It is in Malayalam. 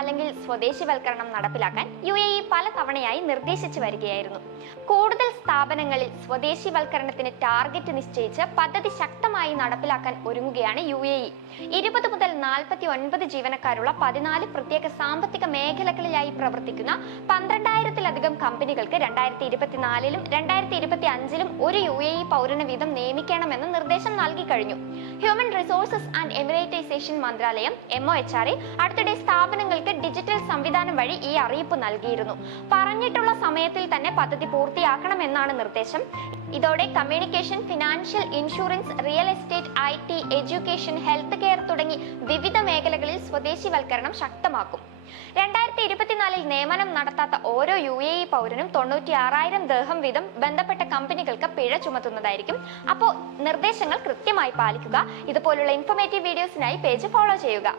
അല്ലെങ്കിൽ സ്വദേശിവൽക്കരണം നടപ്പിലാക്കാൻ യു എ ഇ പല തവണയായി നിർദ്ദേശിച്ചു വരികയായിരുന്നു. കൂടുതൽ സ്ഥാപനങ്ങളിൽ സ്വദേശിവൽക്കരണത്തിന് ടാർഗറ്റ് നിശ്ചയിച്ച് പദ്ധതി ശക്തമായി നടപ്പിലാക്കാൻ ഒരുങ്ങുകയാണ് യു എ ഇ. ഇരുപത് മുതൽ നാൽപ്പത്തി ഒൻപത് ജീവനക്കാരുള്ള പതിനാല് പ്രത്യേക സാമ്പത്തിക മേഖലകളിലായി പ്രവർത്തിക്കുന്ന പന്ത്രണ്ടായിരത്തിലധികം കമ്പനികൾക്ക് രണ്ടായിരത്തി ഇരുപത്തിനാലിലും രണ്ടായിരത്തി ഇരുപത്തി അഞ്ചിലും ഒരു യു എ ഇ പൗരന് വീതം നിയമിക്കണമെന്ന് നിർദ്ദേശം നൽകി കഴിഞ്ഞു. ഹ്യൂമൻ റിസോഴ്സസ് ആൻഡ് എമിറേറ്റൈസേഷൻ മന്ത്രാലയം എം ഒ എച്ച് ആർ അടുത്തിടെ സ്ഥാപനങ്ങൾക്ക് ഡിജിറ്റൽ വഴി ഈ അറിയിപ്പ് നൽകിയിരുന്നു. പറഞ്ഞിട്ടുള്ള സമയത്തിൽ തന്നെ പദ്ധതി പൂർത്തിയാക്കണമെന്നാണ് നിർദ്ദേശം. ഇതോടെ communication financial insurance real estate I T education health care തുടങ്ങി വിവിധ മേഖലകളിൽ സ്വദേശിവൽക്കരണം ശക്തമാക്കും. രണ്ടായിരത്തി ഇരുപത്തിനാലിൽ നിയമനം നടത്താത്ത ഓരോ യു എ ഇ പൗരനും തൊണ്ണൂറ്റി ആറായിരം ദർഹം വീതം ബന്ധപ്പെട്ട കമ്പനികൾക്ക് പിഴ ചുമത്തുന്നതായിരിക്കും. അപ്പോൾ നിർദ്ദേശങ്ങൾ കൃത്യമായി പാലിക്കുക. ഇതുപോലുള്ള ഇൻഫോർമേറ്റീവ് വീഡിയോസിനായി പേജ് ഫോളോ ചെയ്യുക.